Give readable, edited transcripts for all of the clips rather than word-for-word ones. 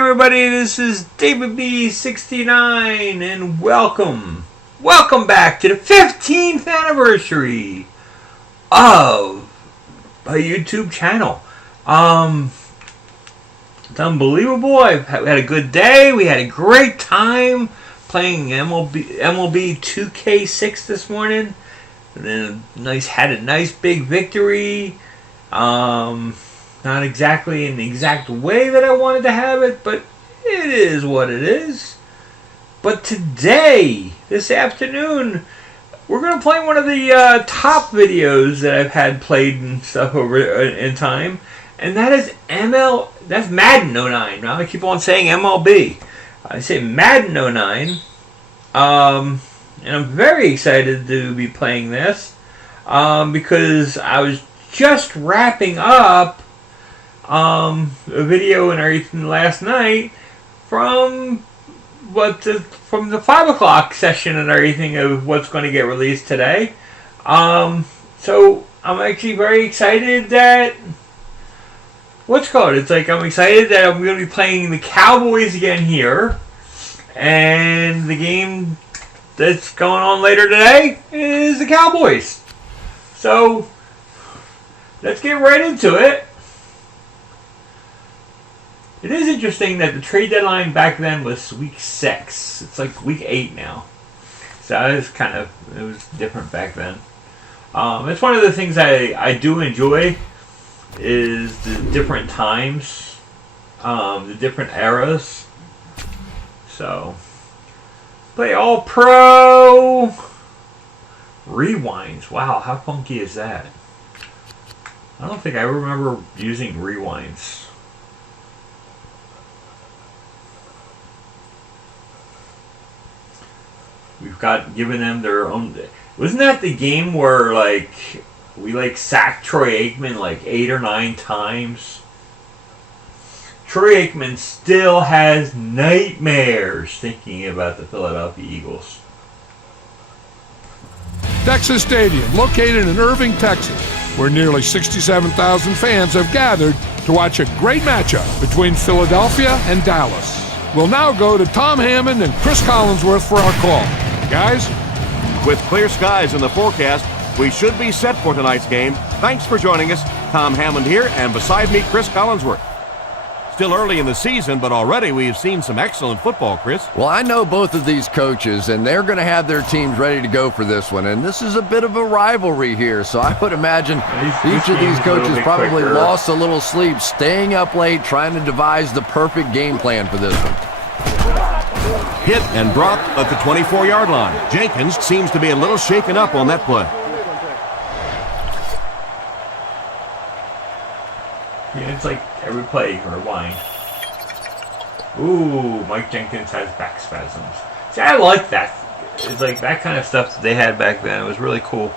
everybody, this is David B69 and welcome back to the 15th anniversary of a YouTube channel. It's unbelievable. I've had a good day. We had a great time playing MLB 2K6 this morning. And then had a nice big victory. Not exactly in the exact way that I wanted to have it, but it is what it is. But today, this afternoon, we're going to play one of the top videos that I've had played and stuff over in time. And that is that's Madden 09. Now I keep on saying MLB. I say Madden 09. And I'm very excited to be playing this. Because I was just wrapping up a video and everything last night from the 5 o'clock session and everything of what's going to get released today. So I'm actually very excited that I'm excited that I'm going to be playing the Cowboys again here, and the game that's going on later today is the Cowboys. So let's get right into it. It is interesting that the trade deadline back then was week 6. It's like week 8 now. So it was different back then. It's one of the things I do enjoy is the different times, the different eras. So, play all pro rewinds. Wow, how funky is that? I don't think I remember using rewinds. We've given them their own. Wasn't that the game where we sacked Troy Aikman 8 or 9 times? Troy Aikman still has nightmares thinking about the Philadelphia Eagles. Texas Stadium, located in Irving, Texas, where nearly 67,000 fans have gathered to watch a great matchup between Philadelphia and Dallas. We'll now go to Tom Hammond and Chris Collinsworth for our call. Guys? With clear skies in the forecast, we should be set for tonight's game. Thanks for joining us. Tom Hammond here, and beside me, Chris Collinsworth. Still early in the season, but already we've seen some excellent football, Chris. Well, I know both of these coaches, and they're going to have their teams ready to go for this one. And this is a bit of a rivalry here, so I would imagine each of these coaches probably lost a little sleep, staying up late, trying to devise the perfect game plan for this one. Hit and drop at the 24-yard line. Jenkins seems to be a little shaken up on that play. Yeah, it's like every play, rewind. Ooh, Mike Jenkins has back spasms. See, I like that. It's like that kind of stuff that they had back then. It was really cool.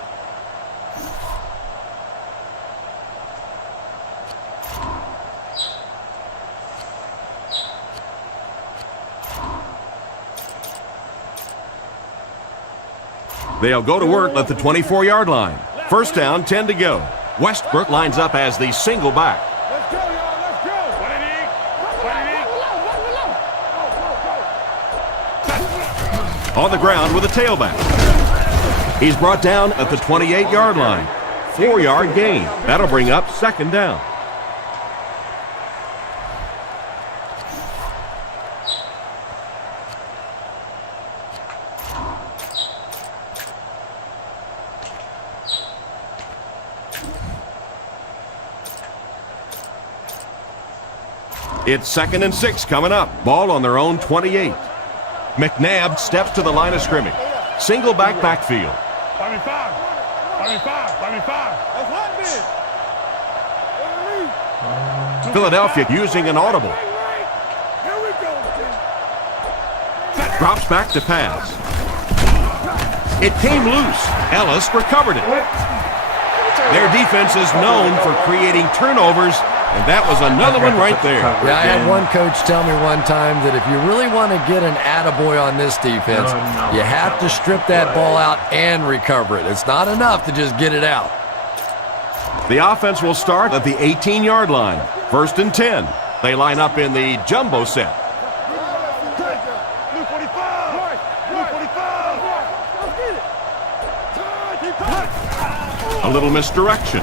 They'll go to work at the 24-yard line. First down, 10 to go. Westbrook lines up as the single back. Let's go, y'all. Let's go. On the ground with a tailback. He's brought down at the 28-yard line. 4-yard gain. That'll bring up second down. It's 2nd and 6 coming up. Ball on their own 28. McNabb steps to the line of scrimmage. Single backfield. 25. Philadelphia using an audible. Drops back to pass. It came loose. Ellis recovered it. Their defense is known for creating turnovers, and that was another one right there. Yeah, I had one coach tell me one time that if you really want to get an attaboy on this defense, you have to strip that ball out and recover it. It's not enough to just get it out. The offense will start at the 18-yard line. 1st and 10. They line up in the jumbo set. Blue 45. Blue 45. A little misdirection.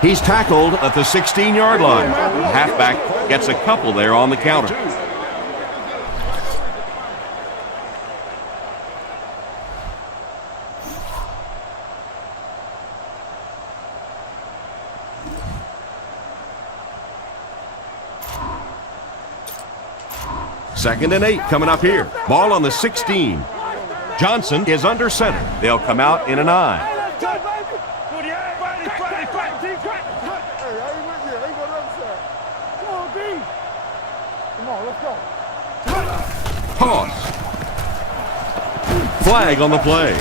He's tackled at the 16-yard line. Halfback gets a couple there on the counter. Second and 8 coming up here. Ball on the 16. Johnson is under center. They'll come out in an I. Pause. Flag on the play.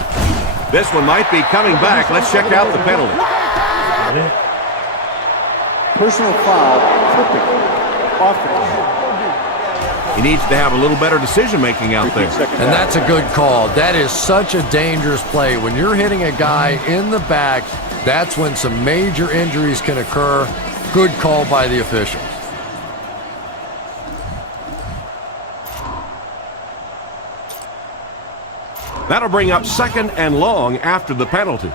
This one might be coming back. Let's check out the penalty. Personal foul, flipping, offense. He needs to have a little better decision-making out there. And that's a good call. That is such a dangerous play. When you're hitting a guy in the back, that's when some major injuries can occur. Good call by the officials. That'll bring up second and long after the penalty.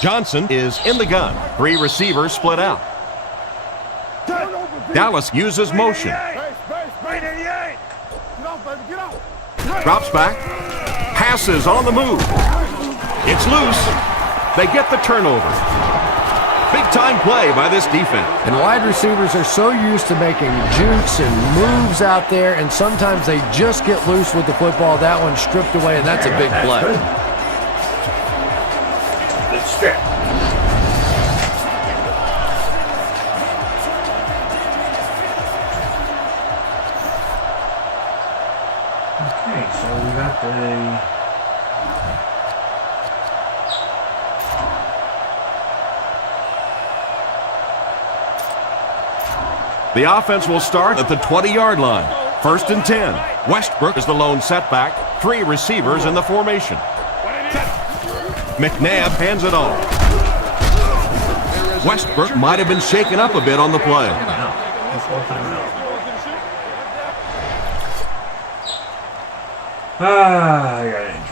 Johnson is in the gun. 3 receivers split out. Dallas uses motion. Drops back. Passes on the move. It's loose. They get the turnover. Big-time play by this defense. And wide receivers are so used to making jukes and moves out there, and sometimes they just get loose with the football. That one's stripped away, and that's a big play. Good strip. Okay, so we got the... The offense will start at the 20-yard line. First and 10. Westbrook is the lone setback. 3 receivers in the formation. McNabb hands it off. Westbrook might have been shaken up a bit on the play. I got an injury.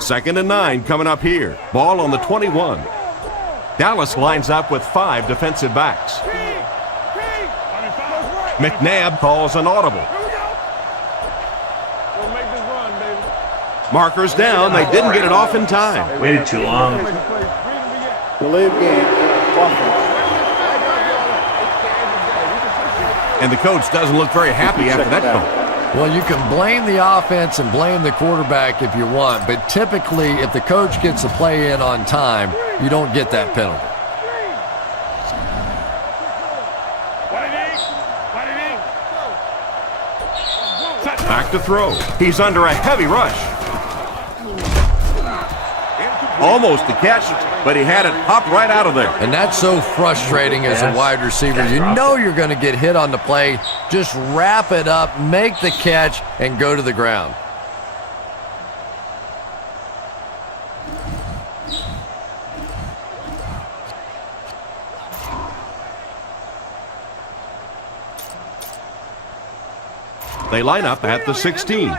Second and 9 coming up here. Ball on the 21. Dallas lines up with 5 defensive backs. McNabb calls an audible. Markers down. They didn't get it off in time. Waited too long. Delayed game, offense. And the coach doesn't look very happy after that call. Well, you can blame the offense and blame the quarterback if you want, but typically if the coach gets the play in on time, you don't get that penalty. Back to throw. He's under a heavy rush. Almost a catch, but he had it popped right out of there. And that's so frustrating as a wide receiver. You know you're going to get hit on the play. Just wrap it up, make the catch, and go to the ground. They line up at the 16.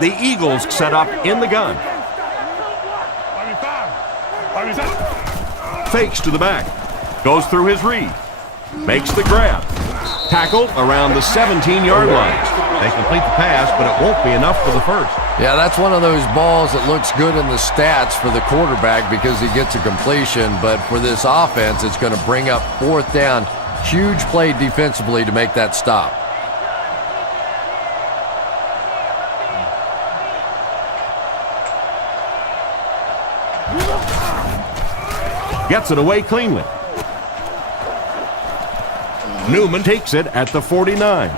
The Eagles set up in the gun. Fakes to the back. Goes through his read. Makes the grab. Tackled around the 17-yard line. They complete the pass, but it won't be enough for the first. Yeah, that's one of those balls that looks good in the stats for the quarterback because he gets a completion, but for this offense, it's going to bring up 4th down. Huge play defensively to make that stop. Gets it away cleanly. Newman takes it at the 49.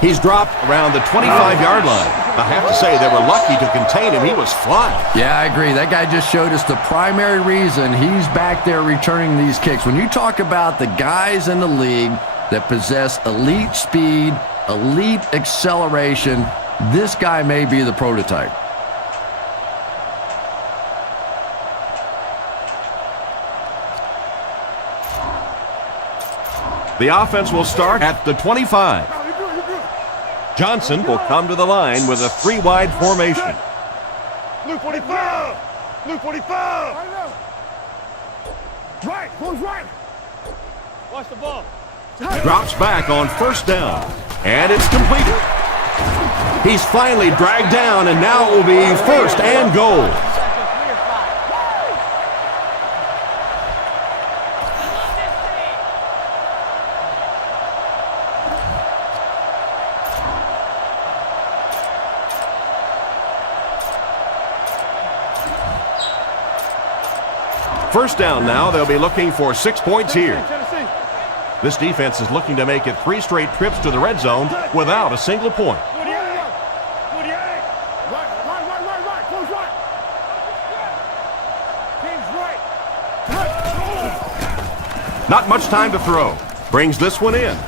He's dropped around the 25-yard line. I have to say, they were lucky to contain him. He was flying. Yeah, I agree. That guy just showed us the primary reason he's back there returning these kicks. When you talk about the guys in the league that possess elite speed, elite acceleration, this guy may be the prototype. The offense will start at the 25. Johnson will come to the line with a 3-wide formation. Blue 45! Blue 45! Right, close right! Watch the ball. Drops back on first down, and it's completed. He's finally dragged down, and now it will be first and goal. First down now. They'll be looking for 6 points here. This defense is looking to make it 3 straight trips to the red zone without a single point. Not much time to throw. Brings this one in.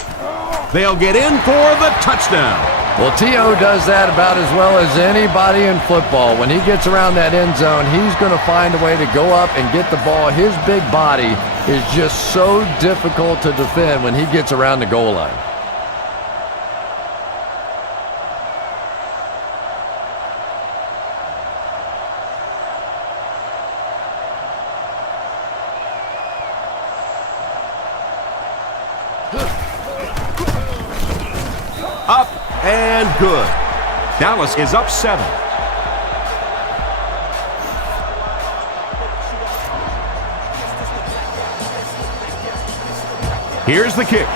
They'll get in for the touchdown. Well, T.O. does that about as well as anybody in football. When he gets around that end zone, he's going to find a way to go up and get the ball. His big body is just so difficult to defend when he gets around the goal line. Up and good. Dallas is up 7. Here's the kick.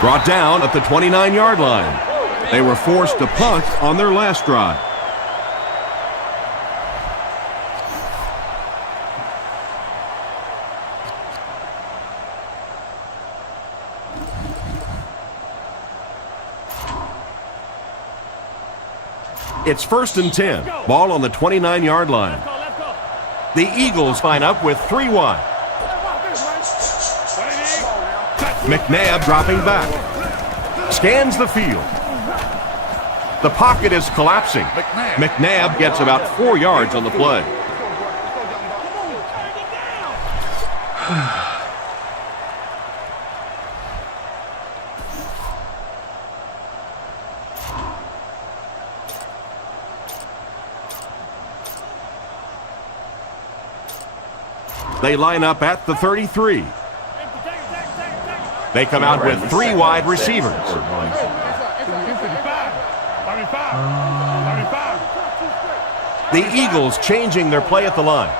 Brought down at the 29-yard line. They were forced to punt on their last drive. It's 1st and 10. Ball on the 29-yard line. The Eagles line up with 3 wide. McNabb dropping back. Scans the field. The pocket is collapsing. McNabb gets about 4 yards on the play. They line up at the 33. They come out with 3 wide receivers. The Eagles changing their play at the line.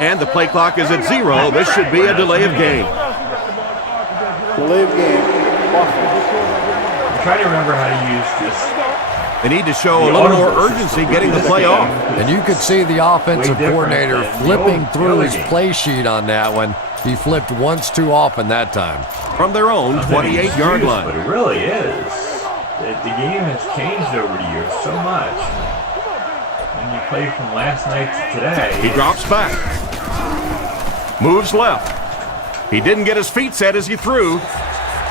And the play clock is at 0. This should be a delay of game. Delay of game. I'm trying to remember how to use this. They need to show a little more urgency getting the play off. And you could see the offensive coordinator flipping through his play sheet on that one. He flipped once too often that time. From their own 28-yard line. But it really is. The game has changed over the years so much. When you play from last night to today. He drops back. Moves left. He didn't get his feet set as he threw.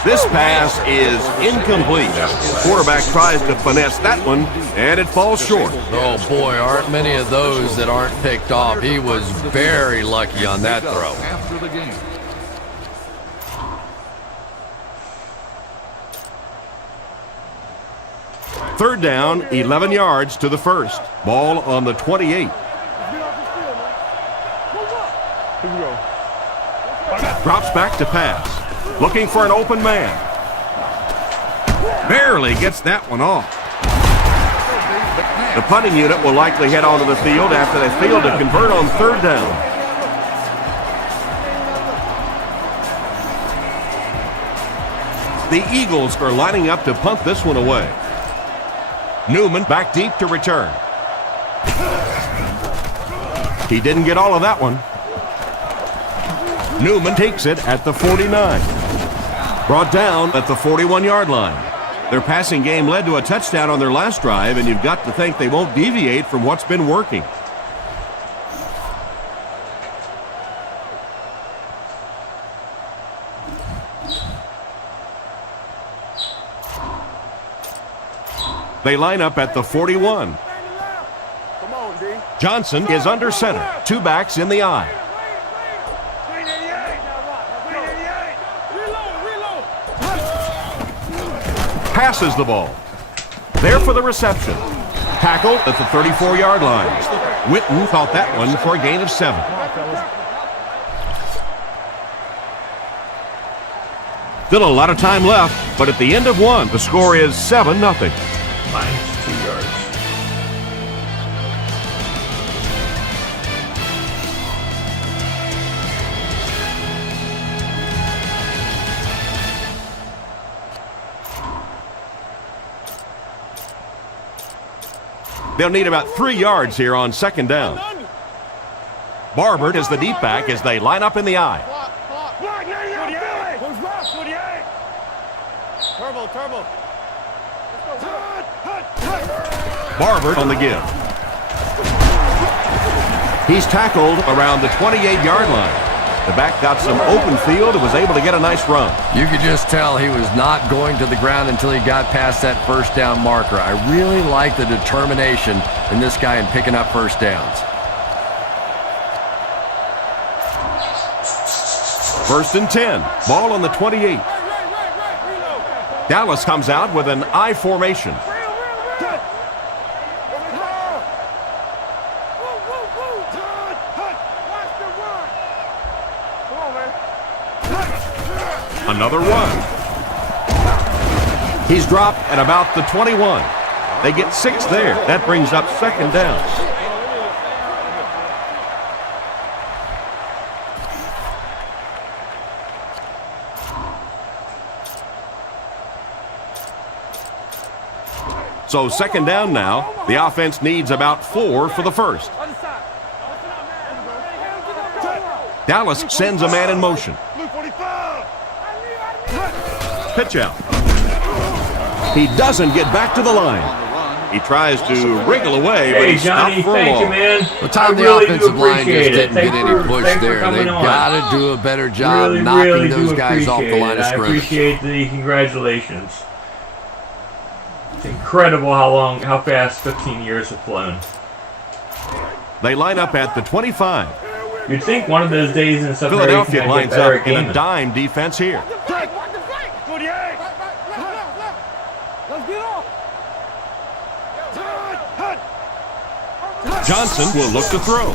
This pass is incomplete. Quarterback tries to finesse that one, and it falls short. Oh, boy, aren't many of those that aren't picked off. He was very lucky on that throw. After the game. Third down, 11 yards to the first. Ball on the 28. Drops back to pass. Looking for an open man. Barely gets that one off. The punting unit will likely head onto the field after they failed to convert on third down. The Eagles are lining up to punt this one away. Newman back deep to return. He didn't get all of that one. Newman takes it at the 49. Brought down at the 41-yard line. Their passing game led to a touchdown on their last drive, and you've got to think they won't deviate from what's been working. They line up at the 41. Johnson is under center. Two backs in the eye. Passes the ball. There for the reception. Tackled at the 34-yard line. Witten caught that one for a gain of 7. Still a lot of time left, but at the end of one, the score is 7-0. Minus 2 yards. They'll need about 3 yards here on second down. Barbert is the deep back as they line up in the eye. Turbo. Barbert on the give. He's tackled around the 28-yard line. The back got some open field and was able to get a nice run. You could just tell he was not going to the ground until he got past that first down marker. I really like the determination in this guy in picking up first downs. First and 10. Ball on the 28. Dallas comes out with an I formation. Another run. He's dropped at about the 21. They get 6 there. That brings up second down. So second down now. The offense needs about 4 for the first. Dallas sends a man in motion. Pitch out. He doesn't get back to the line. He tries to wriggle away, but he's stopped for a thank long. you, man. The time the really offensive line just didn't Thanks get any for- push thanks for there. coming They've on. got to do a better job really, knocking really those do guys off the appreciate line it. of I scrimmage. appreciate the congratulations. It's incredible how fast 15 years have flown. They line up at the 25. You'd think one of those days in some Philadelphia lines up in gaming. a dime defense here. Johnson will look to throw.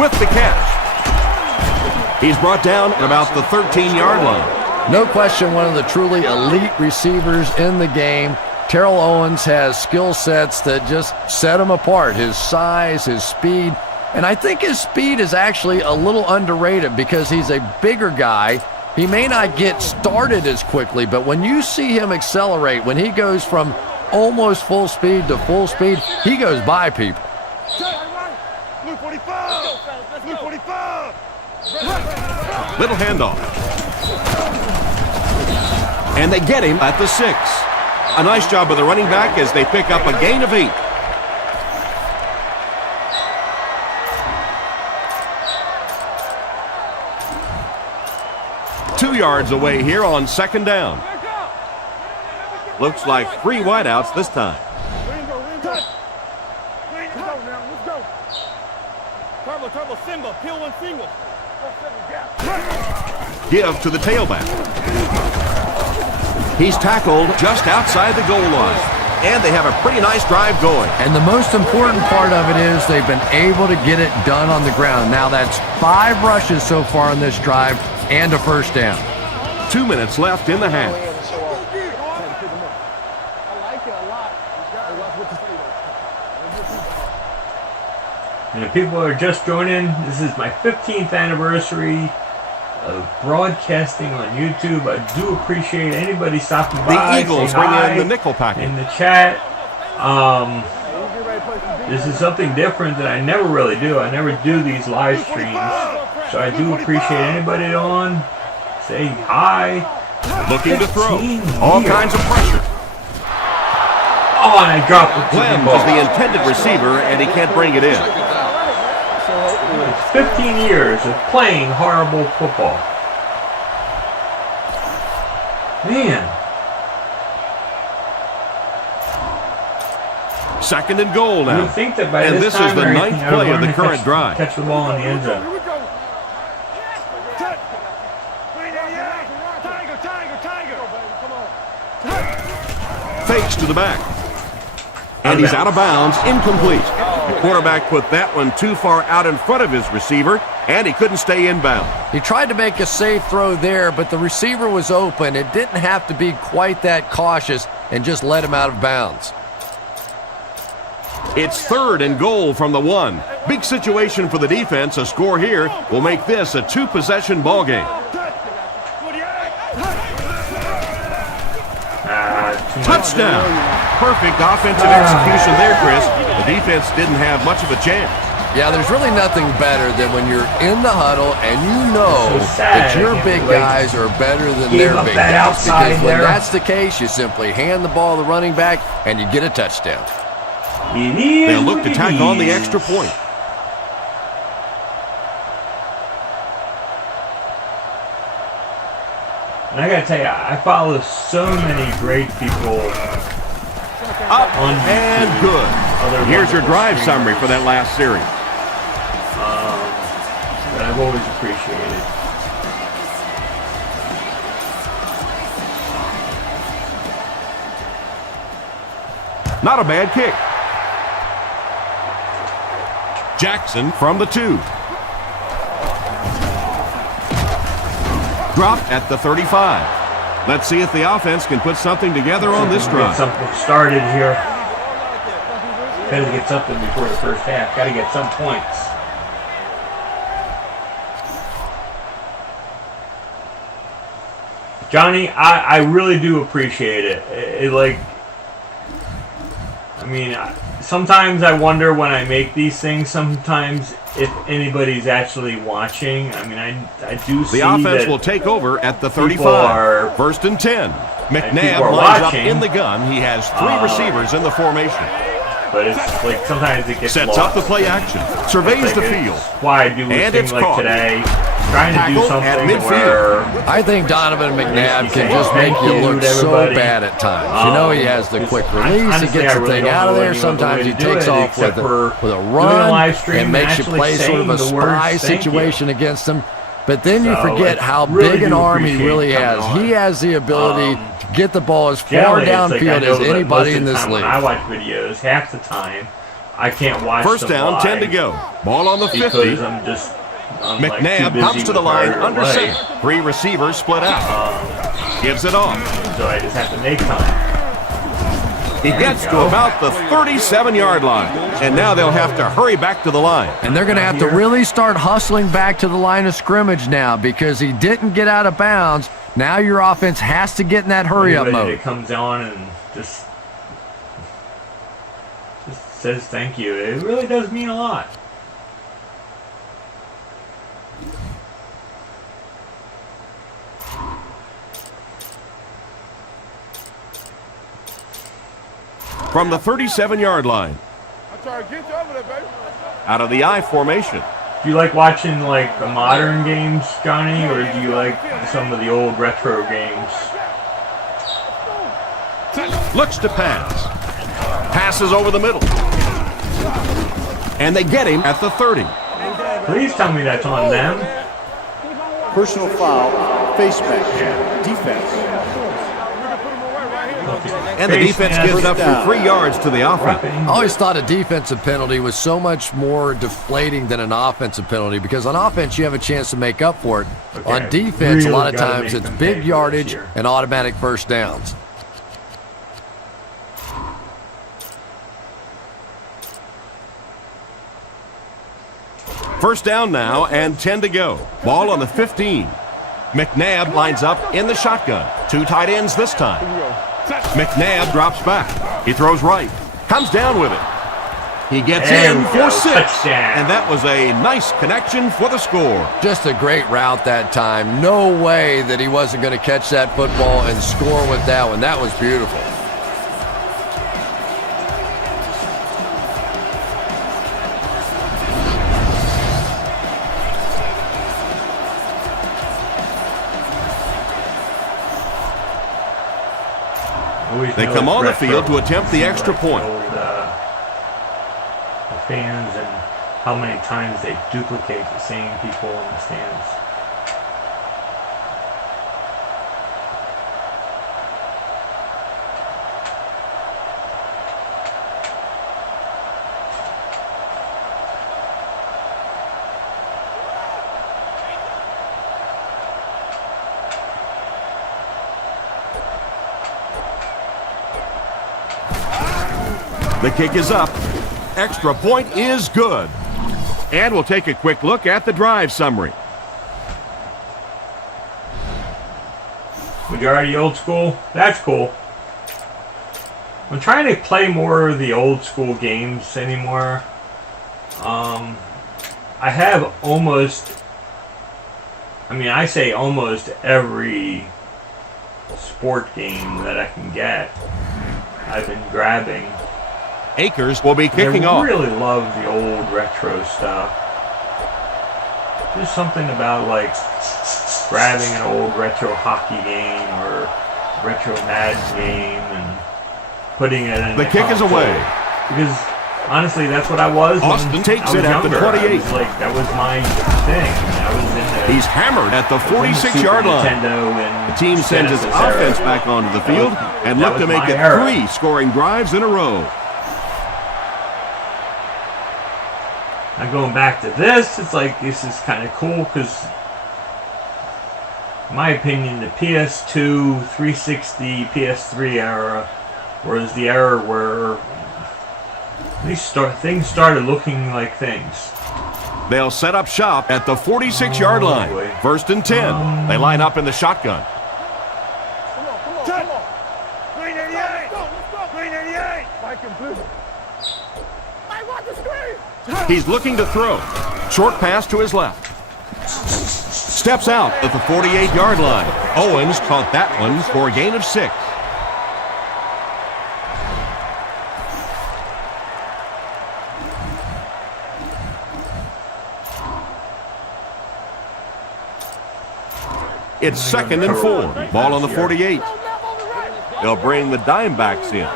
With the catch. He's brought down at about the 13-yard line. No question, one of the truly elite receivers in the game. Terrell Owens has skill sets that just set him apart. His size, his speed. And I think his speed is actually a little underrated because he's a bigger guy. He may not get started as quickly, but when you see him accelerate, when he goes from almost full speed to full speed, he goes by people. Little handoff. And they get him at the 6. A nice job of the running back as they pick up a gain of 8. Two yards away here on second down. Looks like 3 wideouts this time. Turbo, Simba, peel one single. Give to the tailback. He's tackled just outside the goal line. And they have a pretty nice drive going. And the most important part of it is they've been able to get it done on the ground. Now that's 5 rushes so far on this drive and a first down. 2 minutes left in the half. And if people are just joining, this is my 15th anniversary of broadcasting on YouTube. I do appreciate anybody stopping by. The Eagles bring in the nickel package. In the chat. This is something different that I never really do. I never do these live streams. So I do appreciate anybody on. Say hi. Looking to throw. All kinds of pressure. Oh, and I dropped the Clem is the intended receiver, and he can't bring it in. 15 years of playing horrible football. Man. Second and goal now. You would think that by And this this is time the or ninth anything, I would play of learn the to current drive. catch the ball in the end zone. Fakes to the back. And he's out of bounds, incomplete. The quarterback put that one too far out in front of his receiver, and he couldn't stay inbound. He tried to make a safe throw there, but the receiver was open. It didn't have to be quite that cautious and just let him out of bounds. It's third and goal from the 1. Big situation for the defense. A score here will make this a 2-possession ball game. Touchdown. Perfect offensive execution there, Chris. The defense didn't have much of a chance. Yeah, there's really nothing better than when you're in the huddle and you know that your big guys are better than their big guys. Because when that's the case, you simply hand the ball to the running back and you get a touchdown. They'll look to tack on the extra point. And I gotta tell you, I follow so many great people. Up on and YouTube. good. Here's your drive summary for that last series. That I've always appreciated. Not a bad kick. Jackson from the 2. Dropped at the 35. Let's see if the offense can put something together on this drive. Get something started here. Gotta get something before the first half. Gotta get some points. Johnny, I really do appreciate it. Sometimes I wonder when I make these things, sometimes if anybody's actually watching. I mean, I do see the offense that will take over at the 35. First and 10. McNabb lines up in the gun. He has 3 receivers in the formation. But it's like sometimes it gets Sets lost. up the play action. Surveys the field. Why I do And things it's like caught. today. Trying to do Tackle at something midfield. where I think Donovan McNabb can just make you look so bad at times. You know he has the quick release, he gets the thing out of there. Sometimes he takes off with a run and makes you play sort of a spy situation against him. But then you forget how big an arm he really has. He has the ability to get the ball as far downfield as anybody in this league. When I watch videos, half the time I can't watch First down, 10 to go. Ball on the 50. because I'm McNabb bumps to the line under center. 3 receivers split out. Gives it off. So I just have to make time. He gets to about the 37-yard line. And now they'll have to hurry back to the line. And they're going to have to really start hustling back to the line of scrimmage now because he didn't get out of bounds. Now your offense has to get in that hurry-up Anybody mode. that comes on and just says thank you. It really does mean a lot. From the 37-yard line. I'm trying to get you over there, baby. Out of the I formation. Do you like watching like the modern games, Johnny, or do you like some of the old retro games? Looks to pass. Passes over the middle. And they get him at the 30. Please tell me that's on them. Personal foul, face mask, defense. And the defense gives up for 3 yards to the offense. I always thought a defensive penalty was so much more deflating than an offensive penalty because on offense you have a chance to make up for it. On defense, a lot of times it's big yardage and automatic first downs. First down now and 10 to go. Ball on the 15. McNabb lines up in the shotgun. 2 tight ends this time. McNabb drops back. He throws right. Comes down with it. He gets in for 6. Touchdown. And that was a nice connection for the score. Just a great route that time. No way that he wasn't going to catch that football and score with that one. That was beautiful. They come on the field to attempt the extra point. The fans and how many times they duplicate the same people in the stands. The kick is up. Extra point is good. And we'll take a quick look at the drive summary. Majority old school. That's cool. I'm trying to play more of the old school games anymore. I have almost, I say almost every sport game that I can get. I've been grabbing. Akers will be kicking off. I really love the old retro stuff. There's something about like grabbing an old retro hockey game or retro Madden game and putting it in the kick is away. Because honestly, that's what I was. Austin takes it at the 28. That was my thing. I was in He's hammered at the 46-yard line. The team sends his offense back onto the field and look to make it 3 scoring drives in a row. Now going back to this, it's like this is kind of cool because, in my opinion, the PS2, 360, PS3 era was the era where things started looking like things. They'll set up shop at the 46-yard line. Boy. First and 10. They line up in the shotgun. Come on. 388. 388. Mike and Blue. I want the screen. He's looking to throw. Short pass to his left. Steps out at the 48-yard line. Owens caught that one for a gain of 6. It's second and 4. Ball on the 48. They'll bring the dime backs in.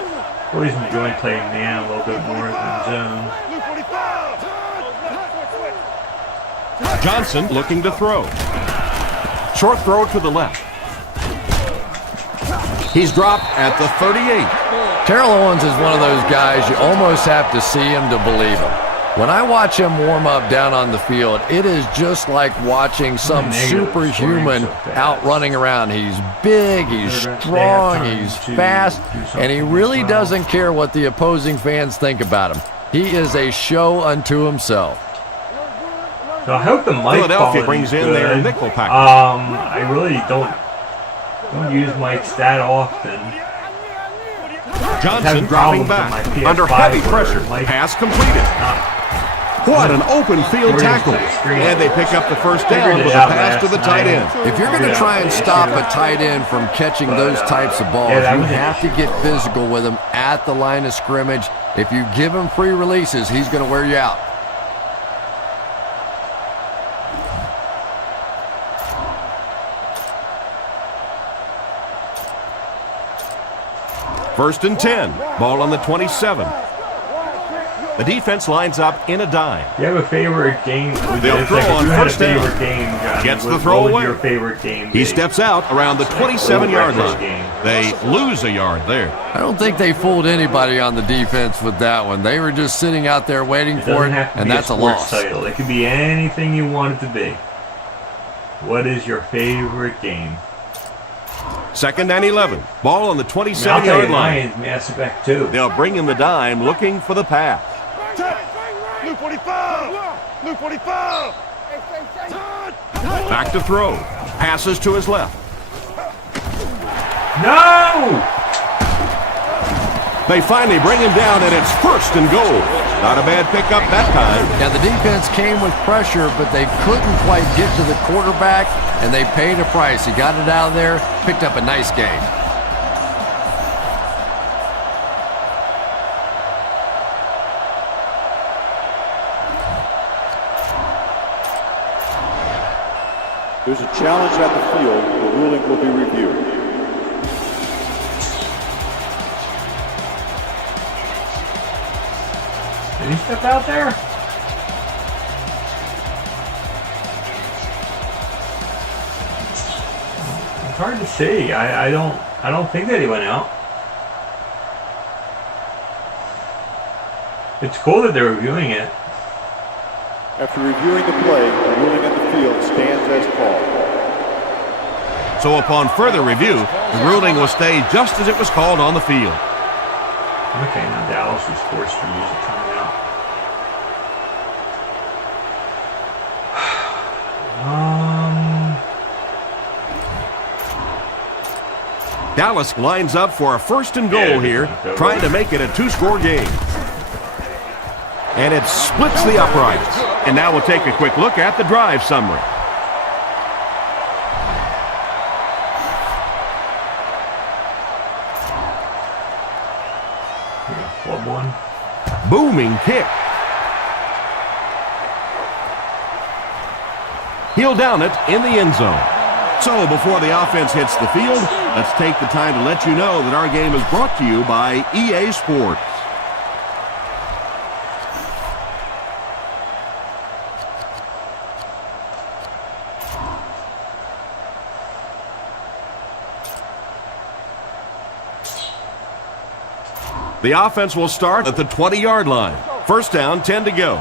Always enjoy playing man a little bit more than zone. Johnson looking to throw. Short throw to the left. He's dropped at the 38. Terrell Owens is one of those guys you almost have to see him to believe him. When I watch him warm up down on the field, it is just like watching some superhuman out running around. He's big, he's strong, he's fast, and he really doesn't care what the opposing fans think about him. He is a show unto himself. So I hope the mic Philadelphia brings in their nickel package. I really don't use mics that often. Johnson dropping back under heavy pressure. Pass completed. What an open field tackle. And they pick up the first down with a pass to the tight end. If you're going to try and stop a tight end from catching those types of balls, you have to get physical with him at the line of scrimmage. If you give him free releases, he's going to wear you out. First and 10. Ball on the 27. The defense lines up in a dime. Do you have a favorite game? They'll throw on first down. Johnny, gets the throw away. Your favorite game? He steps out around the 27-yard line. They lose a yard there. I don't think they fooled anybody on the defense with that one. They were just sitting out there waiting for it, and that's a loss. Title. It could be anything you want it to be. What is your favorite game? Second and 11. Ball on the 27-yard line. Mass effect too. They'll bring in the dime looking for the pass. Blue 45! Blue 45! Back to throw. Passes to his left. No! They finally bring him down, and it's 1st and goal. Not a bad pickup that time. Now, the defense came with pressure, but they couldn't quite get to the quarterback, and they paid a price. He got it out of there, picked up a nice gain. There's a challenge at the field. The ruling will be reviewed. Did he step out there? It's hard to see. I don't think that he went out. It's cool that they're reviewing it. After reviewing the play, the ruling at the field stands as called. So upon further review, the ruling will stay just as it was called on the field. Okay, now Dallas is forced to use a timeout. Dallas lines up for a 1st and goal here, trying to make it a 2-score game. And it splits the uprights. And now we'll take a quick look at the drive summary. Club one. Booming kick. He'll down it in the end zone. So before the offense hits the field, let's take the time to let you know that our game is brought to you by EA Sports. The offense will start at the 20-yard line. 1st down, 10 to go.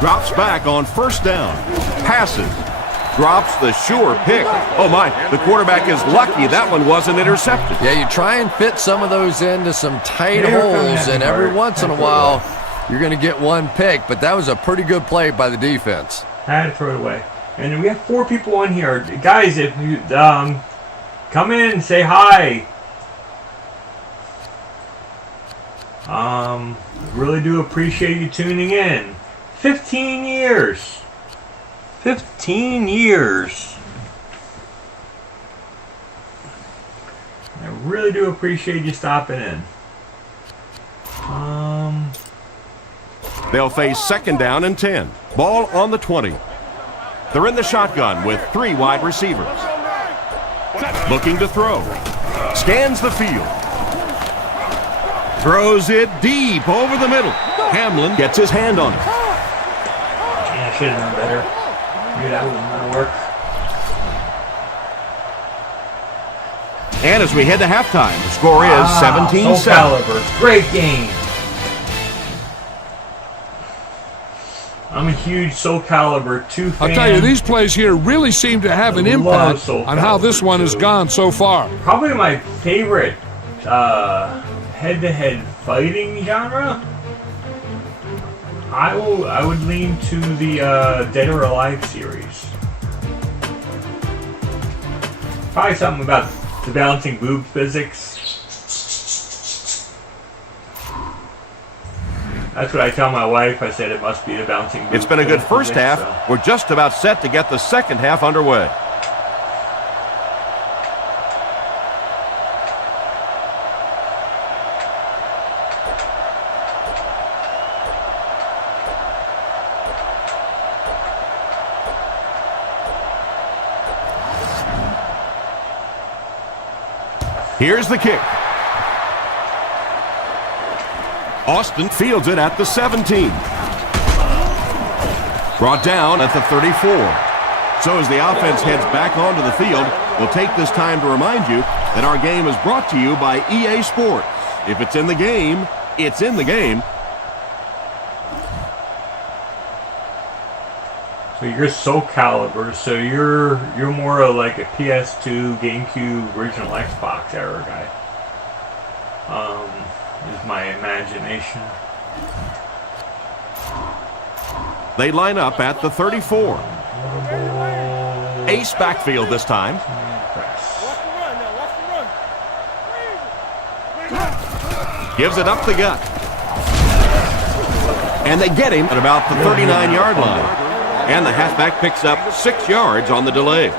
Drops back on 1st down. Passes. Drops the sure pick. Oh my, the quarterback is lucky that one wasn't intercepted. Yeah, you try and fit some of those into some tight holes, and every once in a while, you're going to get one pick, but that was a pretty good play by the defense. Had to throw it away. And we have 4 people on here. Guys, if you come in, say hi. Really do appreciate you tuning in. 15 years. 15 years. I really do appreciate you stopping in. They'll face 2nd down and 10. Ball on the 20. They're in the shotgun with 3 wide receivers. Looking to throw. Scans the field. Throws it deep over the middle. Hamlin gets his hand on it. Yeah, I should have done better. Maybe that wasn't going to work. And as we head to halftime, the score is 17-7. Soul Calibur. Great game. I'm a huge Soul Calibur 2 fan. I'll tell you, these plays here really seem to have an impact on how this one has gone so far. Probably my favorite head-to-head fighting genre. I would lean to the Dead or Alive series. Probably something about the balancing boob physics. That's what I tell my wife. I said it must be the bouncing boob. It's been a good first half. So. We're just about set to get the second half underway. Here's the kick. Austin fields it at the 17. Brought down at the 34. So as the offense heads back onto the field, we'll take this time to remind you that our game is brought to you by EA Sports. If it's in the game, it's in the game. So you're Soul Calibur, so you're more of like a PS2, GameCube, original Xbox era guy. my imagination. They line up at the 34. Ace backfield this time. Gives it up the gut. And they get him at about the 39-yard line. And the halfback picks up 6 yards on the delay.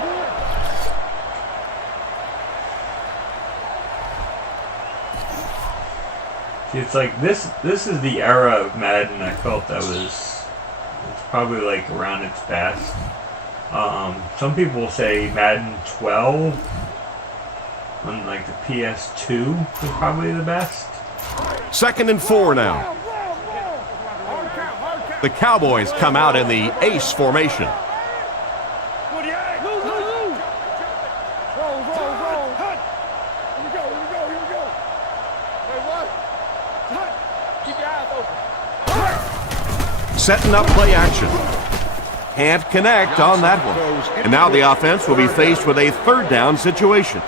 See, it's like this is the era of Madden I felt that was it's probably like around its best. Some people say Madden 12 on like the PS2 was probably the best. 2nd and 4 now. The Cowboys come out in the ace formation. Setting up play action. Can't connect on that one. And now the offense will be faced with a 3rd down situation.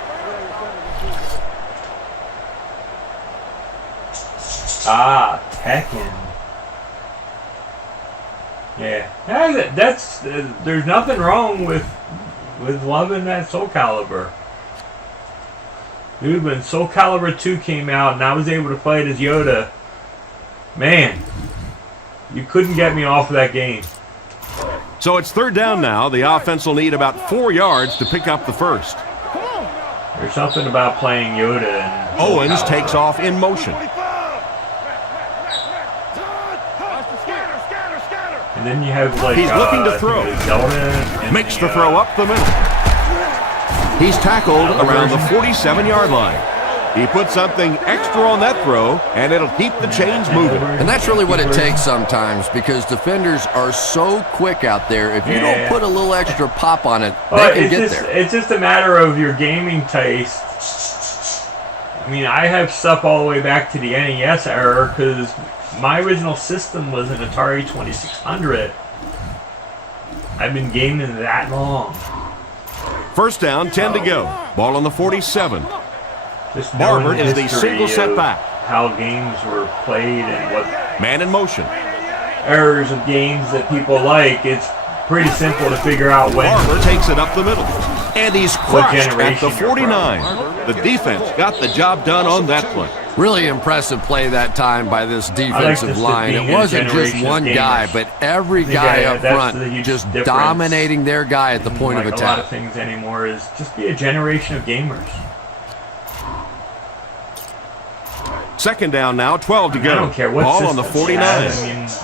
Tekken. Yeah, that's there's nothing wrong with loving that Soul Calibur. Dude, when Soul Calibur 2 came out and I was able to fight as Yoda, man, you couldn't get me off of that game. So it's 3rd down now. The offense will need about 4 yards to pick up the first. There's something about playing Yoda and Owens takes off in motion. And then you have like he's looking to throw. Zelda makes the throw up the middle. He's tackled around the 47-yard line. He put something extra on that throw, and it'll keep the chains moving. And that's really what it takes sometimes, because defenders are so quick out there. If you don't put a little extra pop on it, they can get there. It's just a matter of your gaming taste. I mean, I have stuff all the way back to the NES era, because my original system was an Atari 2600. I've been gaming that long. 1st down, 10 to go. Ball on the 47. Just Barber is the single setback. How games were played and what Man in motion. errors of games that people like. It's pretty simple to figure out when. Barber takes it up the middle. And he's crushed at the 49. The defense got the job done on that play. Really impressive play that time by this defensive line. It wasn't just one guy, but every guy up front just dominating their guy at the point of attack. A lot of things anymore is just be a generation of gamers. 2nd down now, 12 to go. I don't care what ball on the 49.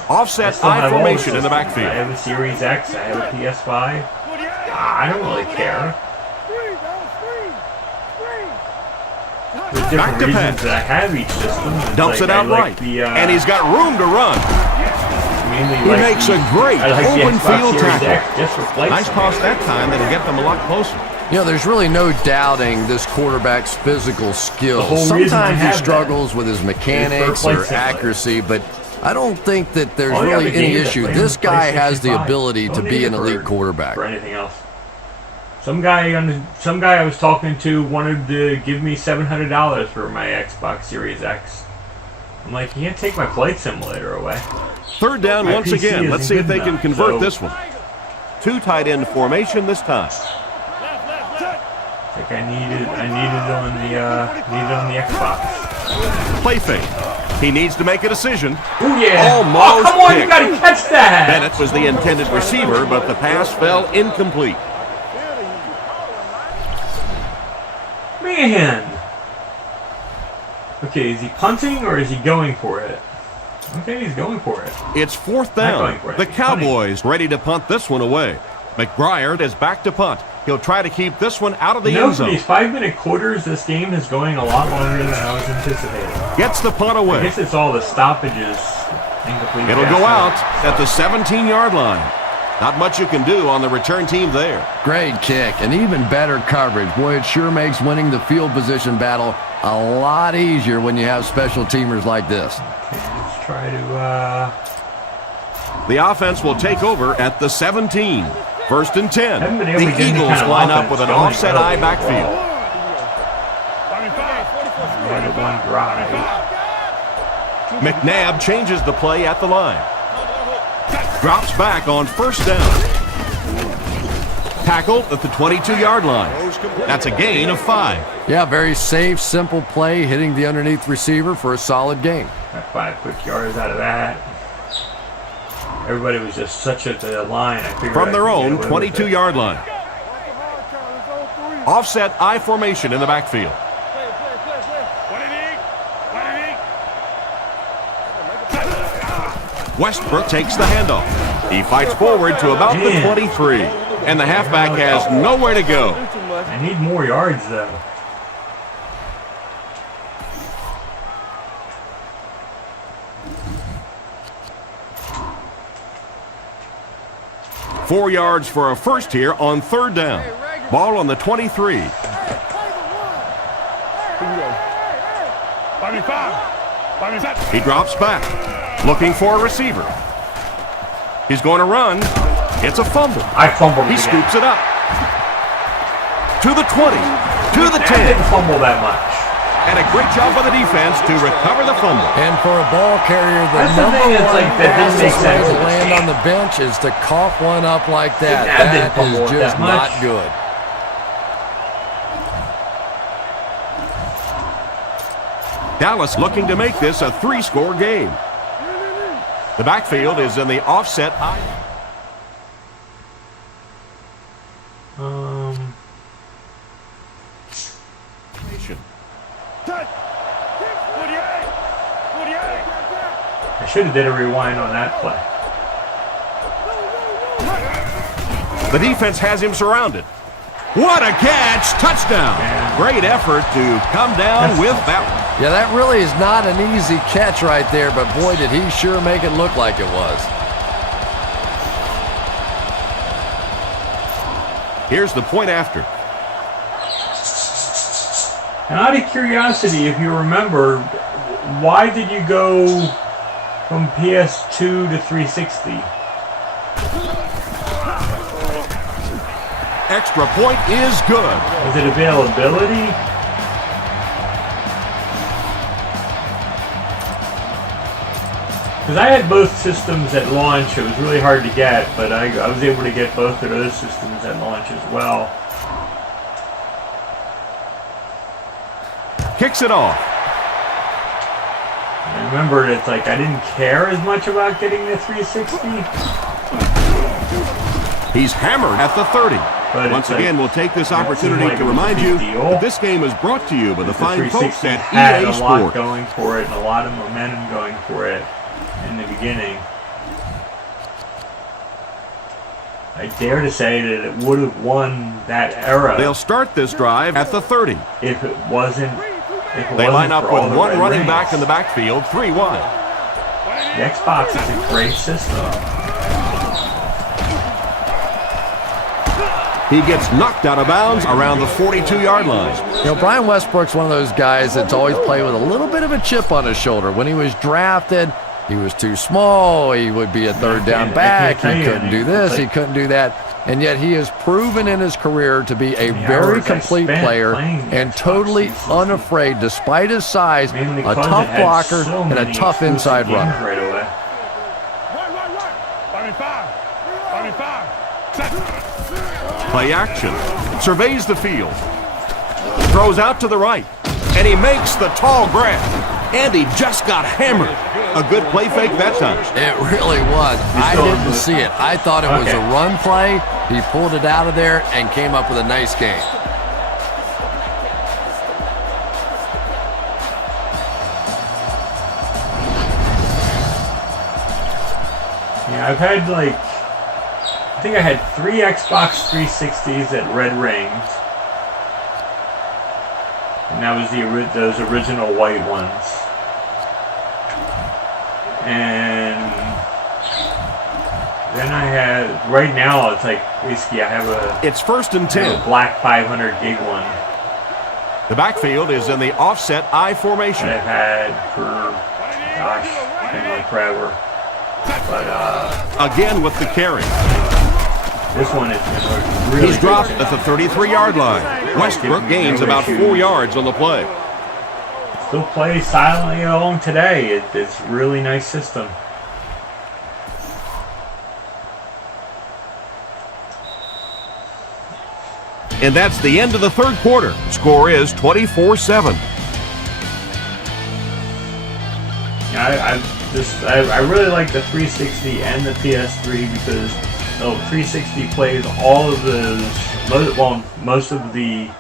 Offset I formation in the backfield. I have a Series X. I have a PS5. I don't really care. There's different reasons that I have each system. It's dumps it out right. And he's got room to run. He makes a great open field tackle. Nice toss that time. That'll get them a lot closer. You know, there's really no doubting this quarterback's physical skills. Sometimes he struggles with his mechanics or accuracy, but I don't think that there's really any issue. This guy has the ability to be an elite quarterback. Or anything else. Some guy I was talking to wanted to give me $700 for my Xbox Series X. I'm like, you can't take my flight simulator away. 3rd down once again. Let's see if they can convert this one. 2 tight end formation this time. I think I needed it on the Xbox. Play fake. He needs to make a decision. Oh yeah! Almost come on, picked. you gotta catch that! Bennett was the intended receiver, but the pass fell incomplete. Man! Okay, is he punting or is he going for it? Okay, he's going for it. It's 4th down. The Cowboys ready to punt this one away. McBriar is back to punt. He'll try to keep this one out of the end zone. For these 5-minute quarters, this game is going a lot longer than I was anticipating. Gets the punt away. I guess it's all the stoppages. It'll go out at the 17-yard line. Not much you can do on the return team there. Great kick and even better coverage. Boy, it sure makes winning the field position battle a lot easier when you have special teamers like this. Okay, let's try to... The offense will take over at the 17. 1st and 10. The Eagles line up with an offset eye backfield. McNabb changes the play at the line. Drops back on first down. Tackled at the 22-yard line. That's a gain of 5. Yeah, very safe, simple play, hitting the underneath receiver for a solid gain. Got 5 quick yards out of that. Everybody was just such a line. I figured From their own I could get away with it. 22-yard line. Offset I formation in the backfield. Westbrook takes the handoff. He fights forward to about the 23. And the halfback has nowhere to go. I need more yards, though. Four yards for a first here on third down. Ball on the 23. He drops back, looking for a receiver. He's going to run. It's a fumble. I fumbled. He scoops it up. To the 20. To the 10. I didn't fumble that much. And a great job by the defense to recover the fumble. And for a ball carrier, the That's the number thing that's one like, that doesn't make fastest way sense to in this land game. on the bench is to cough one up like that. McNabb didn't That fumble is it just that much. not good. Dallas looking to make this a 3-score game. The backfield is in the offset. I should have did a rewind on that play. The defense has him surrounded. What a catch! Touchdown! Great effort to come down with that one. Yeah, that really is not an easy catch right there, but boy, did he sure make it look like it was. Here's the point after. And out of curiosity, if you remember, why did you go from PS2 to 360? Extra point is good. Was it availability? Because I had both systems at launch. It was really hard to get, but I was able to get both of those systems at launch as well. Kicks it off. I remember it's like I didn't care as much about getting the 360. He's hammered at the 30. But Once it's again, like, we'll take this it seemed opportunity like to it was a remind big you deal. that this game is brought to you by the The fine folks 360 at had EA a lot Sports. going for it and a lot of momentum going for it in the beginning. I dare to say that it would have won that era. They'll start this drive at the 30. If it wasn't, They line up with one running back in the backfield, 3 wide. The Xbox is a great system. He gets knocked out of bounds around the 42-yard line. You know, Brian Westbrook's one of those guys that's always played with a little bit of a chip on his shoulder. When he was drafted, he was too small. He would be a third down back. He couldn't do this. He couldn't do that. And yet he has proven in his career to be a very complete player and totally unafraid, despite his size, a tough blocker and a tough inside runner. Right away. Play action. Surveys the field. Throws out to the right. And he makes the tall grab. And he just got hammered. A good play fake that time. It really was. I didn't see it. I thought it was a run play. He pulled it out of there and came up with a nice game. Yeah, I've had like, I think I had 3 Xbox 360s that red rings. And that was those original white ones. And then I had, right now it's like, basically I have It's first and 10. a black 500 gig one The backfield is in the offset I formation. that I've had for, gosh, it's been like forever. But Again with the carry. this one is really He's dropped good. at the 33-yard line. Westbrook gains about 4 yards on the play. still play silently along today. It's a really nice system. And that's the end of the third quarter. Score is 24-7. I really like the 360 and the PS3 because the 360 plays all of most of the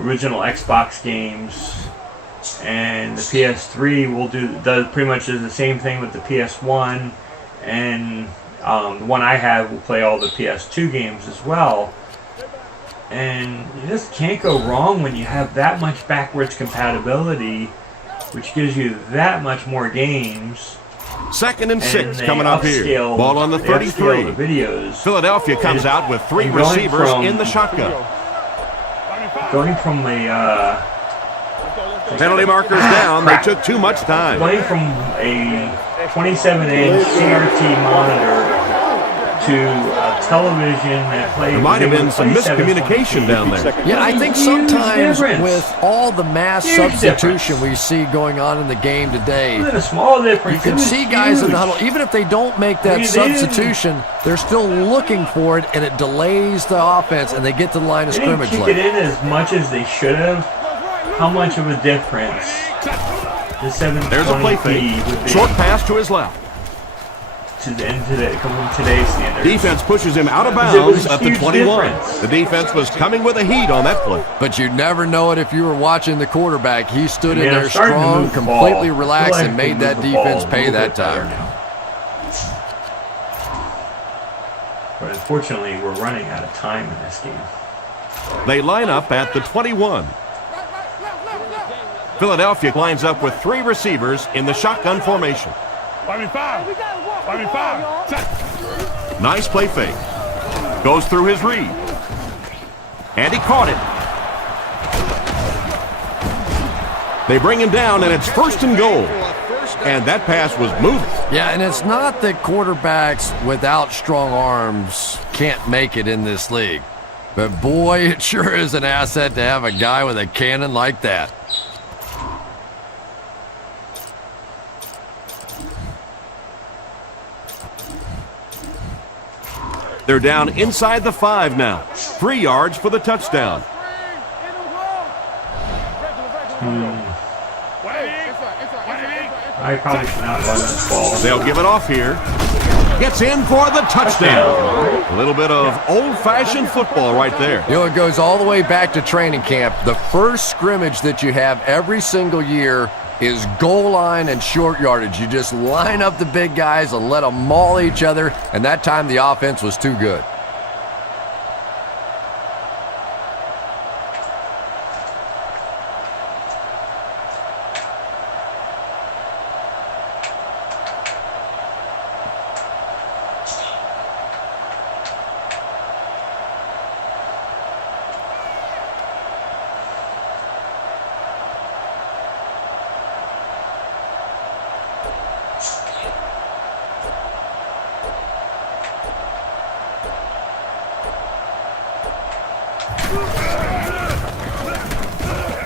original Xbox games, and the PS3 does pretty much the same thing with the PS1, and the one I have will play all the PS2 games as well. And you just can't go wrong when you have that much backwards compatibility, which gives you that much more games. 2nd and 6 coming up here. Ball on the 33. The videos. Philadelphia comes out with 3 receivers in the shotgun. Going from a penalty markers down. They took too much time. Going from a 27-inch CRT monitor to a television that plays. There might have been some miscommunication down there. Yeah, I think sometimes with all the mass substitution we see going on in the game today, a small difference. You can see guys in the huddle, even if they don't make that substitution, they're still looking for it, and it delays the offense, and they get to the line of scrimmage. They didn't kick it in as much as they should have. How much of a difference? There's a play fake. Short pass to his left. Coming from today's standards. Defense pushes him out of bounds at the 21. Difference. The defense was coming with a heat on that play. But you'd never know it if you were watching the quarterback. He stood in there strong, completely relaxed, and made that defense pay that time. But unfortunately, we're running out of time in this game. They line up at the 21. Philadelphia lines up with 3 receivers in the shotgun formation. Nice play fake. Goes through his read. And he caught it. They bring him down, and it's 1st and goal. And that pass was moving. Yeah, and it's not that quarterbacks without strong arms can't make it in this league. But boy, it sure is an asset to have a guy with a cannon like that. They're down inside the 5 now. 3 yards for the touchdown. I probably should not run this ball. They'll give it off here. Gets in for the touchdown. A little bit of old-fashioned football right there. You know, it goes all the way back to training camp. The first scrimmage that you have every single year is goal line and short yardage. You just line up the big guys and let them maul each other, and that time the offense was too good.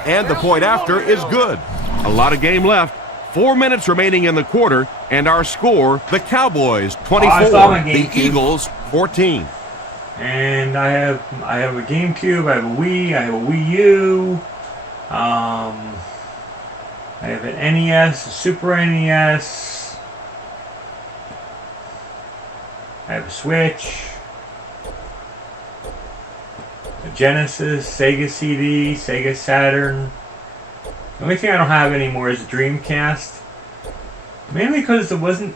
And the point after is good. A lot of game left. 4 minutes remaining in the quarter, and our score, the Cowboys 24, the Eagles 14. And I have a GameCube, I have a Wii, I have a Wii U, I have an NES, a Super NES, I have a Switch, a Genesis, Sega CD, Sega Saturn. The only thing I don't have anymore is a Dreamcast. Mainly because there wasn't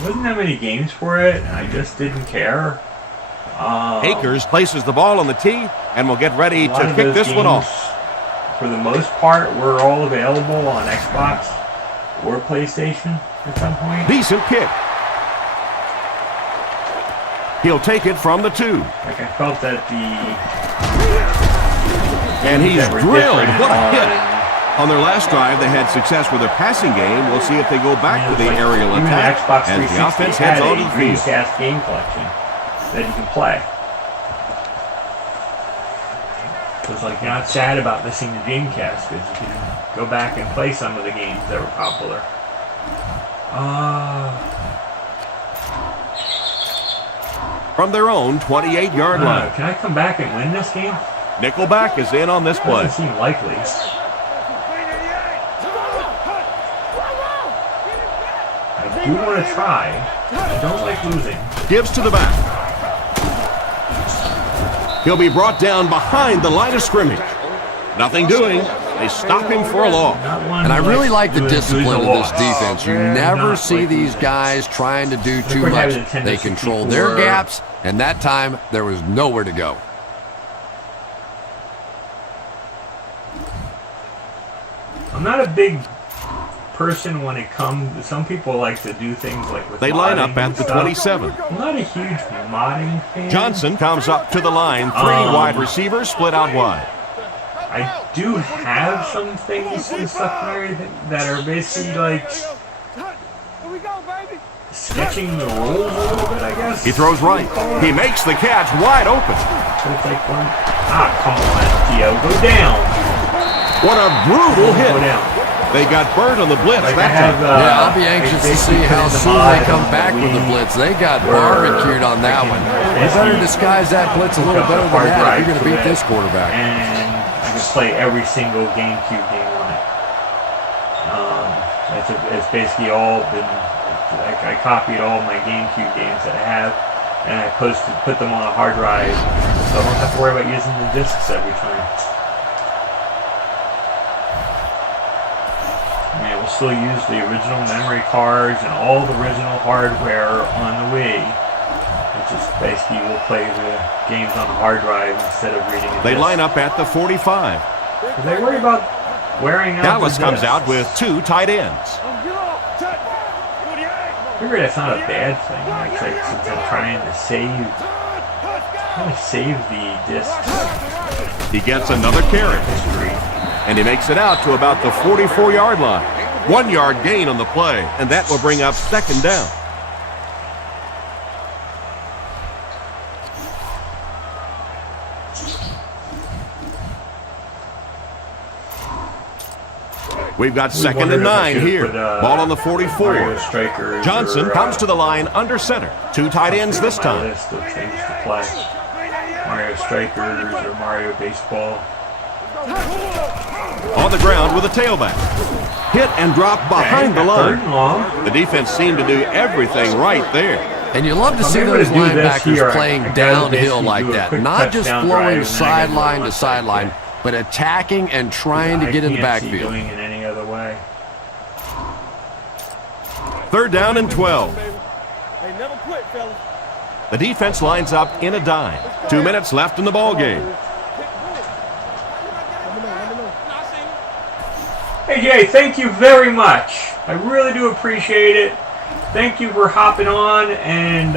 that many games for it, and I just didn't care. Akers places the ball on the tee and will get ready to kick this one off. For the most part, were all available on Xbox or PlayStation at some point. Decent kick. He'll take it from the 2. Like I felt that and he's drilled. What a hit. On their last drive, they had success with their passing game. We'll see if they go back to the aerial attack as the offense heads onto the field. Dreamcast game collection that you can play. So it's like you're not sad about missing the Dreamcast because you can go back and play some of the games that were popular. From their own 28-yard line. Can I come back and win this game? Nickelback is in on this play. Doesn't seem likely. I do want to try. I don't like losing. Gives to the back. He'll be brought down behind the line of scrimmage. Nothing doing. They stop him for a loss. And I really like the discipline of this defense. You never see these guys trying to do too much. They control their gaps, and that time there was nowhere to go. I'm not a big person when it comes. Some people like to do things like with they line up modding at and the stuff. 27. I'm not a huge modding fan. Johnson comes up to the line. 3 wide receivers split out wide. I do have some things and stuff there that are basically like sketching the rules a little bit, I guess. He throws right. He makes the catch wide open. So it's like one. Come on, Theo, go down. What a brutal hit. Go down. They got burned on the blitz Like that I have, time. Yeah, I'll be anxious to see how soon they come back with the blitz. They got barbecued on that one. You better disguise that blitz a little better than that if you're going to beat this quarterback. And I can play every single GameCube game on it. It's basically all been. I copied all my GameCube games that I have, and I put them on a hard drive, so I don't have to worry about using the discs every time. And we'll still use the original memory cards and all the original hardware on the Wii. It's just basically we'll play the games on the hard drive instead of reading a They disc. line up at the 45. They worry about wearing out. Dallas the comes discs. out with 2 tight ends. I figure that's not a bad thing. It's like since I'm trying to save the discs He gets another carry, history. and he makes it out to about the 44-yard line. 1 yard gain on the play, and that will bring up 2nd down. We've got 2nd and 9 here. Ball on the 44. Mario Strikers Johnson comes to the line under center. 2 tight ends this My time. list of things to play. Mario Strikers or Mario Baseball. On the ground with a tailback. Hit and drop behind the Third line. and long. The defense seemed to do everything right there. And you love to If see I'm those able to do this linebackers here, playing I gotta downhill basically like do a that. quick Not just touchdown drive, flowing and then I gotta sideline go to on sideline, but attacking and trying to I get in the can't see backfield. doing it any other way. 3rd down and 12. Hey, never quit, fellas. The defense lines up in a dime. 2 minutes left in the ball game. Hey Jay, thank you very much. I really do appreciate it. Thank you for hopping on, and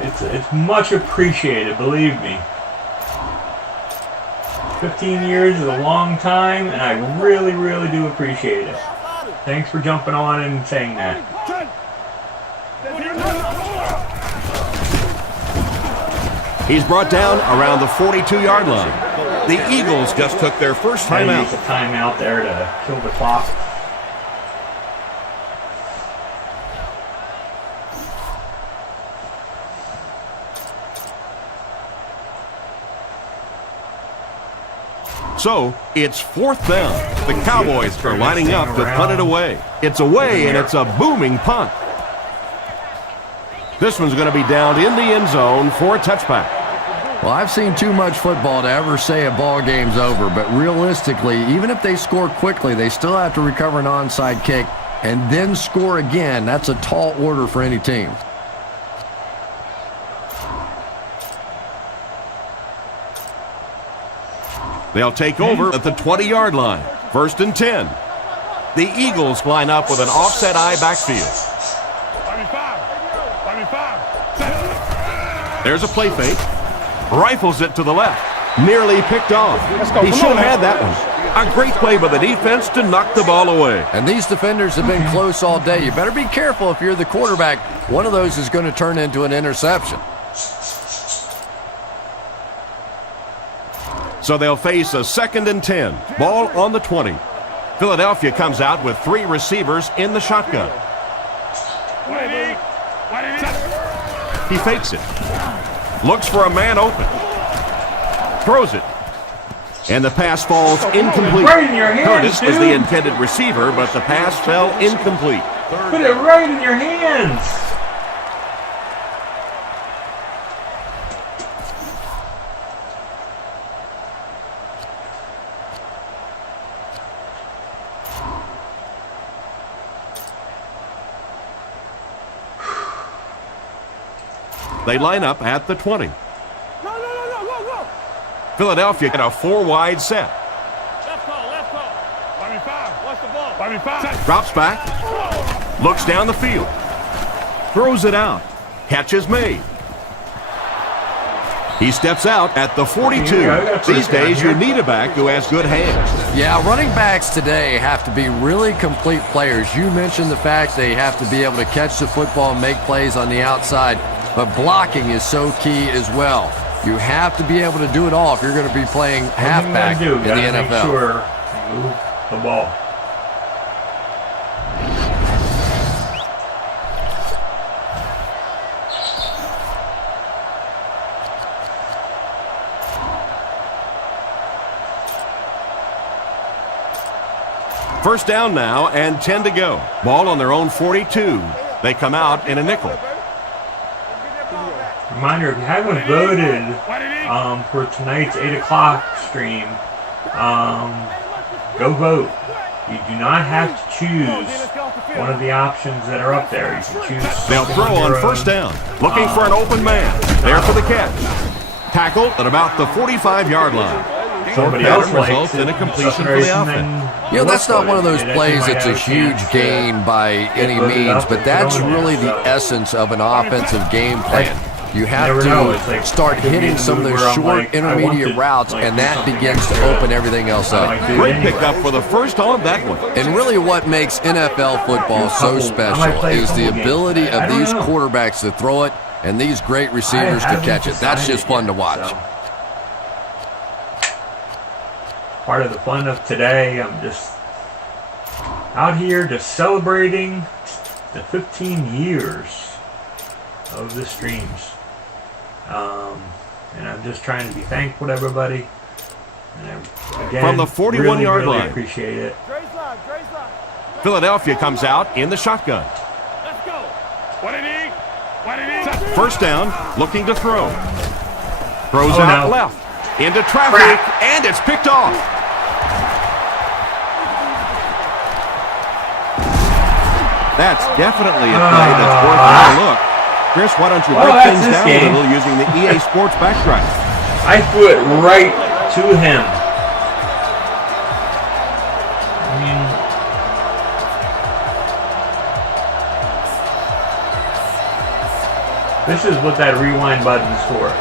it's much appreciated, believe me. 15 years is a long time, and I really, really do appreciate it. Thanks for jumping on and saying that. He's brought down around the 42-yard line. The Eagles just took their first Try to timeout. use the timeout there to kill the clock. So, it's 4th down. The Cowboys are lining up to punt it away. It's away, and it's a booming punt. This one's going to be down in the end zone for a touchback. Well, I've seen too much football to ever say a ball game's over, but realistically, even if they score quickly, they still have to recover an onside kick and then score again. That's a tall order for any team. They'll take over at the 20-yard line. 1st and 10. The Eagles line up with an offset eye backfield. There's a play fake. Rifles it to the left. Nearly picked off. He should have had that one. A great play by the defense to knock the ball away. And these defenders have been close all day. You better be careful if you're the quarterback. One of those is going to turn into an interception. So they'll face a 2nd and 10. Ball on the 20. Philadelphia comes out with 3 receivers in the shotgun. He fakes it. Looks for a man open. Throws it. And the pass falls incomplete. Right in your hands, Curtis was dude. the intended receiver, but the pass fell incomplete. Put it right in your hands. They line up at the 20. No, go. Philadelphia got a 4-wide set. Left call. 5. Watch the ball. 5. Drops back. Looks down the field. Throws it out. Catch is made. He steps out at the 42. These days, you need a back who has good hands. Yeah, running backs today have to be really complete players. You mentioned the fact they have to be able to catch the football and make plays on the outside, but blocking is so key as well. You have to be able to do it all if you're going to be playing halfback in the NFL. Make sure you move the ball. First down now and 10 to go. Ball on their own 42. They come out in a nickel. Reminder, if you haven't voted for tonight's 8 o'clock stream, go vote. You do not have to choose one of the options that are up there. You can choose. They'll throw on first down. Looking for an open man. There for the catch. Tackled at about the 45-yard line. Somebody else results in a completion for the offense. You know, that's not one of those plays that's a huge gain by any means, but that's really the essence of an offensive game plan. You have to start hitting some of those short, intermediate routes, and that begins to open everything else up. Great pickup for the first on that one. And really what makes NFL football so special is the ability of these quarterbacks to throw it and these great receivers to catch it. That's just fun to watch. Part of the fun of today, I'm just out here just celebrating the 15 years of the streams. And I'm just trying to be thankful to everybody. And again, from the 41-yard really line. Appreciate it. Philadelphia comes out in the shotgun. Let's go. What did he? First down, looking to throw. Throws out left. Into traffic, and it's picked off. That's definitely a play that's worth a look. Chris, why don't you break things down a little using the EA Sports backtrack? I threw it right to him. I mean, this is what that rewind button is for.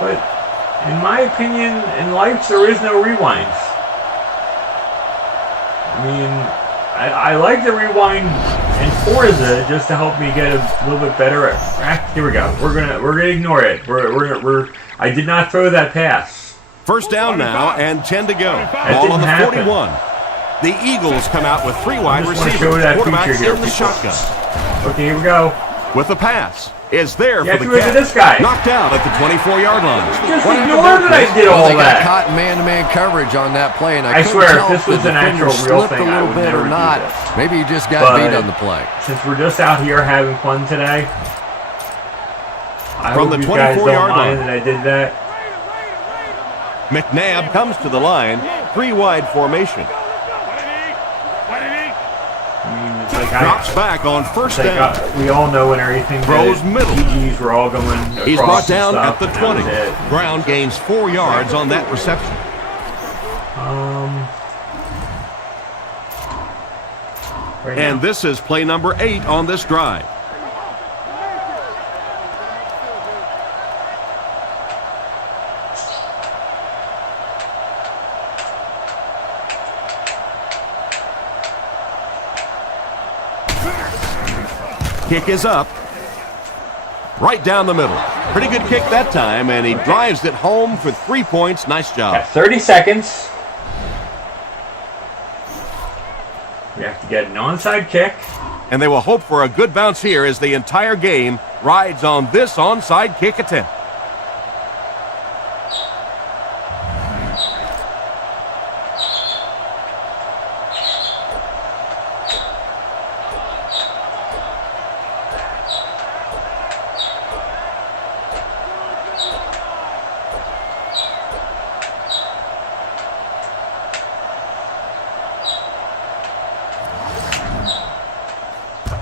But in my opinion, in life, there is no rewinds. I mean, I like the rewind in Forza just to help me get a little bit better at. Here we go. We're gonna ignore it. I did not throw that pass. First down now and 10 to go. That Ball on the didn't 41. The Eagles come out with 3 wide receivers. Quarterback in the shotgun. Okay, here we go. With the pass. Is there for the threw it to catch. this guy. Knocked out at the 24-yard line. Just ignore that I did all They got that. caught in man-to-man coverage on that play, and I couldn't swear, tell if this if was the an actual defender real slipped thing, a I little would bit never or do not. this. Maybe he just got But beat on the play. Since we're just out here having fun today, I From hope the you guys 24-yard don't mind line. that I did that. McNabb comes to the line. 3-wide formation. I mean, it's like Drops back on first it's like, down. we all know and everything. Throws that middle. PGs were all going across He's brought down and at the stuff, 20. and that was it. Brown gains 4 yards on that reception. Right And now. this is play number 8 on this drive. Kick is up. Right down the middle. Pretty good kick that time, and he drives it home for 3 points. Nice job. Got 30 seconds. We have to get an onside kick. And they will hope for a good bounce here as the entire game rides on this onside kick attempt.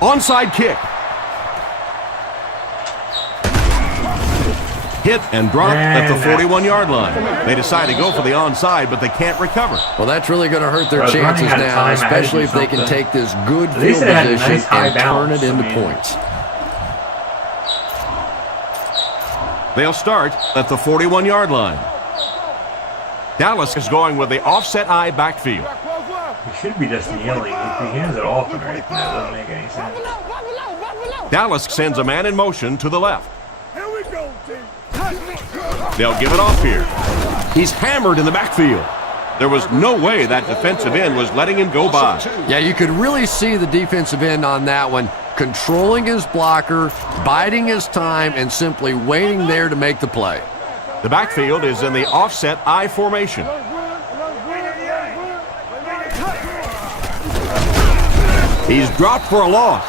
Onside kick. Hit and dropped at the 41-yard line. They decide to go for the onside, but they can't recover. Well, that's really going to hurt their chances now, especially if they can take this good field position and turn it into points. They'll start at the 41-yard line. Dallas is going with the offset I backfield. He should be just kneeling. If he hands it off and everything, that doesn't make any sense. Dallas sends a man in motion to the left. They'll give it off here. He's hammered in the backfield. There was no way that defensive end was letting him go by. Yeah, you could really see the defensive end on that one, controlling his blocker, biding his time, and simply waiting there to make the play. The backfield is in the offset I formation. He's dropped for a loss.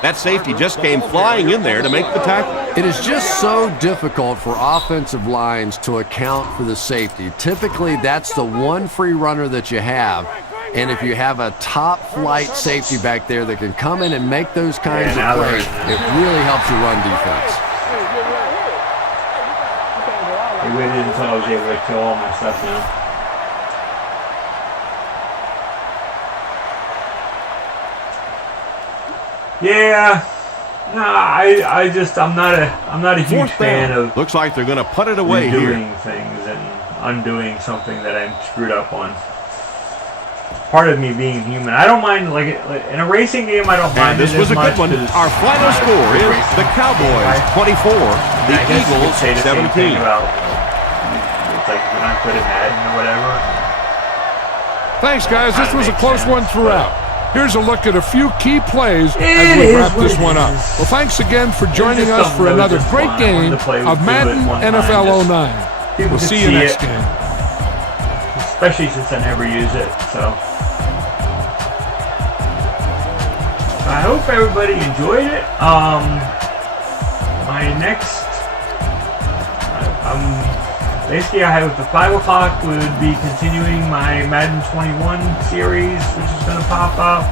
That safety just came flying in there to make the tackle. It is just so difficult for offensive lines to account for the safety. Typically, that's the one free runner that you have. And if you have a top-flight safety back there that can come in and make those kinds of plays, it really helps you run defense. He waited until I was able to kill all my stuff now. Yeah, no, I'm not a huge fan of. Looks like they're going to put it away here. Doing things and undoing something that I'm screwed up on. Part of me being human, I don't mind like in a racing game. I don't mind. And this was a good one. Our final score is the Cowboys 24, the Eagles 17. It's like we're not good at Madden or whatever. Thanks, guys. This was a close one throughout. Here's a look at a few key plays as we wrap this one up. Well, thanks again for joining us for another great game of Madden NFL 09. We'll see you next game. Especially since I never use it, so. I hope everybody enjoyed it. My next, basically I have the 5 o'clock would be continuing my Madden 21 series, which is going to pop up.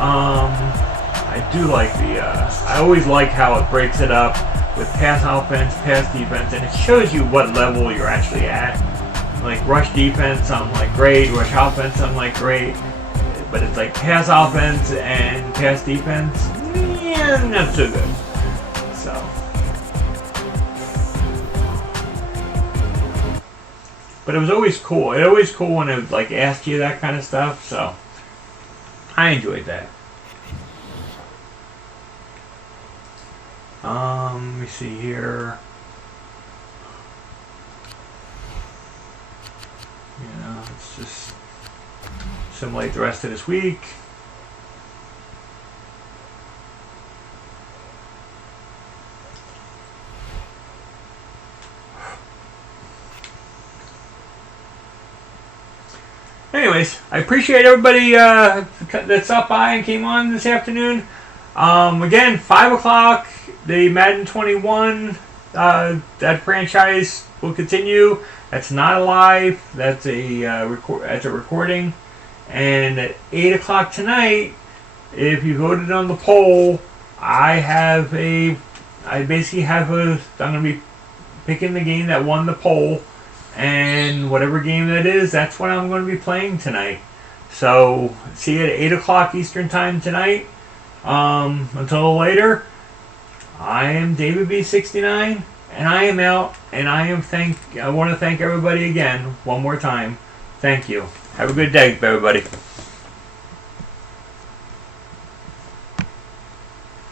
I do like I always like how it breaks it up with pass offense, pass defense, and it shows you what level you're actually at. Like rush defense, I'm like great. Rush offense, I'm like great. But it's like pass offense and pass defense, yeah, not so good. So. But it was always cool. It always cool when it like asked you that kind of stuff. So I enjoyed that. Let me see here. Let's just simulate the rest of this week. Anyways, I appreciate everybody that stopped by and came on this afternoon. Again, 5 o'clock, the Madden 21, that franchise will continue. That's not a live. That's a recording. And at 8 o'clock tonight, if you voted on the poll, I'm going to be picking the game that won the poll. And whatever game that is, that's what I'm going to be playing tonight. So, see you at 8 o'clock Eastern Time tonight. Until later, I am David B69, and I am out, and I want to thank everybody again, one more time. Thank you. Have a good day, everybody.